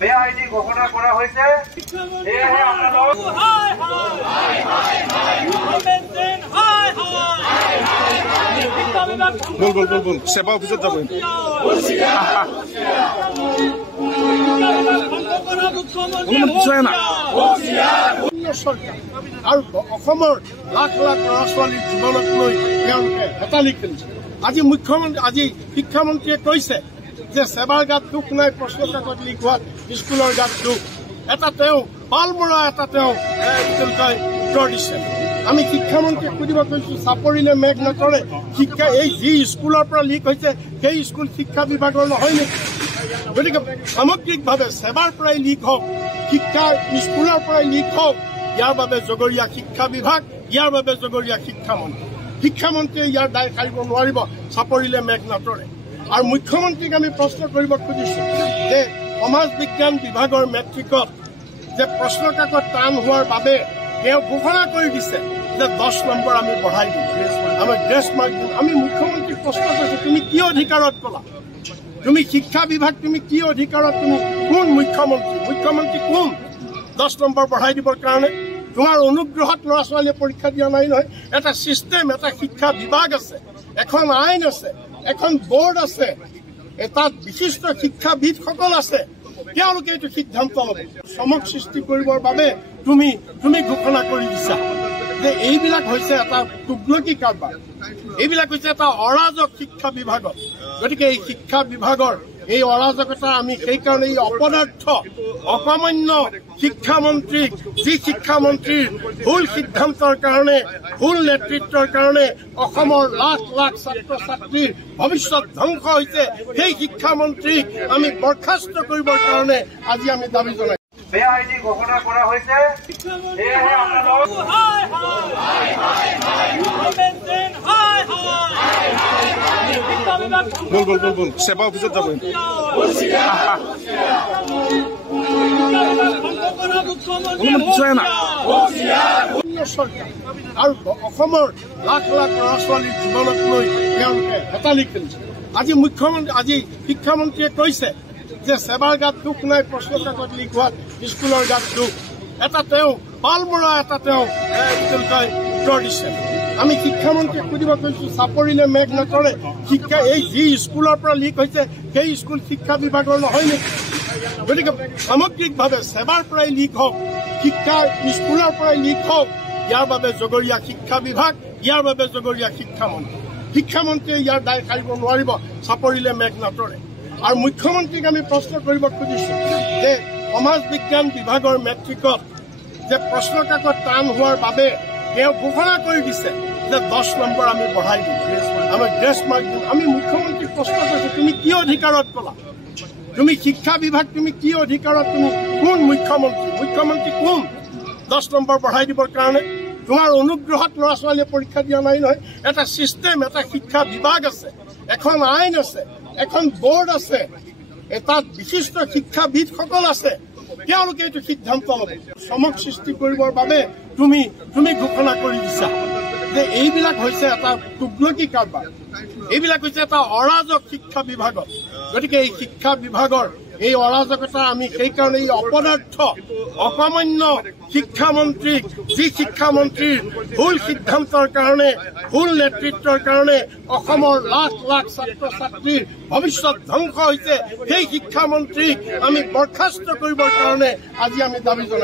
বেয়া আইনি ঘোষণা কৰা হয়েছে। সেবা অফিসত যাব আৰু অসমৰ লাখ লাখ ল'ৰা ছোৱালীৰ জীৱনক লৈ তেওঁলোকে হেতালি খেলিছে। আজি শিক্ষামন্ত্ৰীয়ে কৈছে যে সেৱাৰ গাত দুখ নাই, প্ৰশ্ন কাকত লিক হোৱাত স্কুলৰ গাত দুখ। এটা তেওঁ পালমৰা এটা তেওঁ উত্তৰ দিছে। আমি শিক্ষামন্ত্ৰীক সুধিব কৈছো, চাপৰিলে মেঘ নতৰে, শিক্ষা এই যি স্কুলৰ পৰা লিক হৈছে সেই স্কুল শিক্ষা বিভাগৰ নহয় নেকি? গতিকে সামগ্ৰিকভাৱে সেৱাৰ পৰাই লিক হওক, শিক্ষা স্কুলৰ পৰাই লিক হওক, ইয়াৰ বাবে জগৰীয়া শিক্ষা বিভাগ, ইয়াৰ বাবে জগৰীয়া শিক্ষামন্ত্ৰীয়ে ইয়াৰ দায় সাৰিব নোৱাৰিব। চাপৰিলে মেঘ নতৰে। আৰু মুখ্যমন্ত্ৰীক আমি প্ৰশ্ন কৰিব খুজিছো যে সমাজ বিজ্ঞান বিভাগৰ মেট্ৰিকত যে প্ৰশ্ন কাকত টান হোৱাৰ বাবে তেওঁ ঘোষণা কৰি দিছে যে 10 নম্বৰ আমি বঢ়াই দিম, আমি গ্ৰেছ মাৰ্ক দিম। আমি মুখ্যমন্ত্ৰীক প্ৰশ্ন কৰিছো, তুমি কি অধিকাৰত ক'লা? তুমি শিক্ষা বিভাগ, তুমি কি অধিকাৰত? তুমি কোন মুখ্যমন্ত্ৰী কোন 10 নম্বৰ বঢ়াই দিবৰ কাৰণে? তোমাৰ অনুগ্ৰহত ল'ৰা ছোৱালীয়ে পৰীক্ষা দিয়া নাই নহয়। এটা চিষ্টেম, এটা শিক্ষা বিভাগ আছে, এখন আইন আছে, এখন বোৰ্ড আছে, তাত বিশিষ্ট শিক্ষাবিদসকল আছে। তেওঁলোকে এইটো সিদ্ধান্ত ল'ব। চমক সৃষ্টি কৰিবৰ বাবে তুমি ঘোষণা কৰি দিছা যে এইবিলাক হৈছে এটা তুগলকি কাৰবাৰ, এইবিলাক হৈছে এটা অৰাজক শিক্ষা বিভাগত। গতিকে এই শিক্ষা বিভাগৰ এই অৰাজকতা আমি সেইকাৰণে এই অপদাৰ্থ অকমান্য শিক্ষামন্ত্ৰীক, যি শিক্ষামন্ত্ৰীৰ ভুল সিদ্ধান্তৰ কাৰণে, ভুল নেতৃত্বৰ কাৰণে অসমৰ লাখ লাখ ছাত্ৰ ছাত্ৰীৰ ভৱিষ্যত ধ্বংস হৈছে, সেই শিক্ষামন্ত্ৰীক আমি বৰ্খাস্ত কৰিবৰ কাৰণে আজি আমি দাবী জনাইছো। বেয়া আইনি ঘোষণা কৰা হয়েছে। সেবা অফিসত যাব আৰু অসমৰ লাখ লাখ ল'ৰা ছোৱালীৰ জীৱনক লৈ তেওঁলোকে হেতালি খেলিছে। আজি শিক্ষামন্ত্ৰীয়ে কৈছে যে সেৱাৰ গাত দুখ নাই, প্ৰশ্ন কাকত লিক হোৱাত স্কুলৰ গাত দুখ। এটা তেওঁ পালমৰা এটা তেওঁ উত্তৰ দিছে। আমি শিক্ষামন্ত্ৰীক সুধিব কৈছো, চাপৰিলে মেঘ নতৰে, শিক্ষা এই যি স্কুলৰ পৰা লিক হৈছে সেই স্কুল শিক্ষা বিভাগৰ নহয় নেকি? গতিকে সামগ্ৰিকভাৱে সেৱাৰ পৰাই লিক হওক, শিক্ষা স্কুলৰ পৰাই লিক হওক, ইয়াৰ বাবে জগৰীয়া শিক্ষা বিভাগ, ইয়াৰ বাবে জগৰীয়া শিক্ষামন্ত্ৰীয়ে ইয়াৰ দায় সাৰিব নোৱাৰিব। চাপৰিলে মেঘ নতৰে। আৰু মুখ্যমন্ত্ৰীক আমি প্ৰশ্ন কৰিব খুজিছো যে সমাজ বিজ্ঞান বিভাগৰ মেট্ৰিকত যে প্ৰশ্ন কাকত টান হোৱাৰ বাবে তেওঁ ঘোষণা কৰি দিছে যে 10 নম্বৰ আমি বঢ়াই দিম, আমি গ্ৰেছ মাৰ্ক দিম। আমি মুখ্যমন্ত্ৰীক প্ৰশ্ন কৰিছো, তুমি কি অধিকাৰত ক'লা? তুমি শিক্ষা বিভাগ, তুমি কি অধিকাৰত? তুমি কোন মুখ্যমন্ত্ৰী কোন 10 নম্বৰ বঢ়াই দিবৰ কাৰণে? তোমাৰ অনুগ্ৰহত ল'ৰা ছোৱালীয়ে পৰীক্ষা দিয়া নাই নহয়। এটা চিষ্টেম, এটা শিক্ষা বিভাগ আছে, এখন আইন আছে, এখন বোৰ্ড আছে, তাত বিশিষ্ট শিক্ষাবিদসকল আছে। তেওঁলোকে এইটো সিদ্ধান্ত ল'ব। চমক সৃষ্টি কৰিবৰ বাবে তুমি ঘোষণা কৰি দিছা যে এইবিলাক হৈছে এটা তুগলকি কাৰবাৰ, এইবিলাক হৈছে এটা অৰাজক শিক্ষা বিভাগত। গতিকে এই শিক্ষা বিভাগৰ এই অৰাজকতা আমি সেইকাৰণে এই অপদাৰ্থ অকমান্য শিক্ষামন্ত্ৰীক, যি শিক্ষামন্ত্ৰীৰ ভুল সিদ্ধান্তৰ কাৰণে, ভুল নেতৃত্বৰ কাৰণে অসমৰ লাখ লাখ ছাত্ৰ ছাত্ৰীৰ ভৱিষ্যত ধ্বংস হৈছে, সেই শিক্ষামন্ত্ৰীক আমি বৰ্খাস্ত কৰিবৰ কাৰণে আজি আমি দাবী জনাইছো।